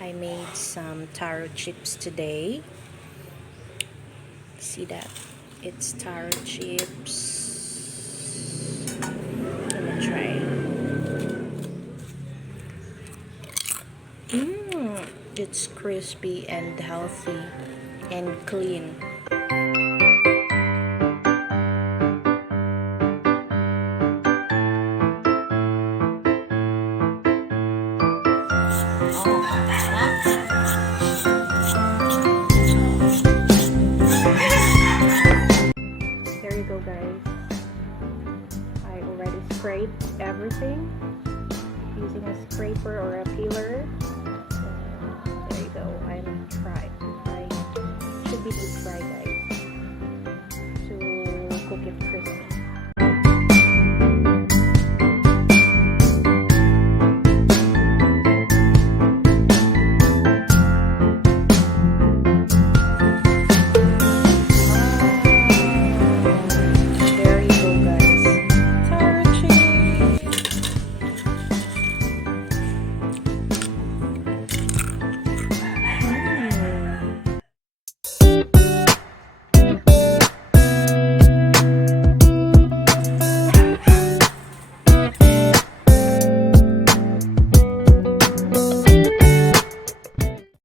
I made some taro chips today. See that? It's taro chips. Let me try. It's crispy and healthy and clean. There you go, guys. I already scraped everything using a scraper or a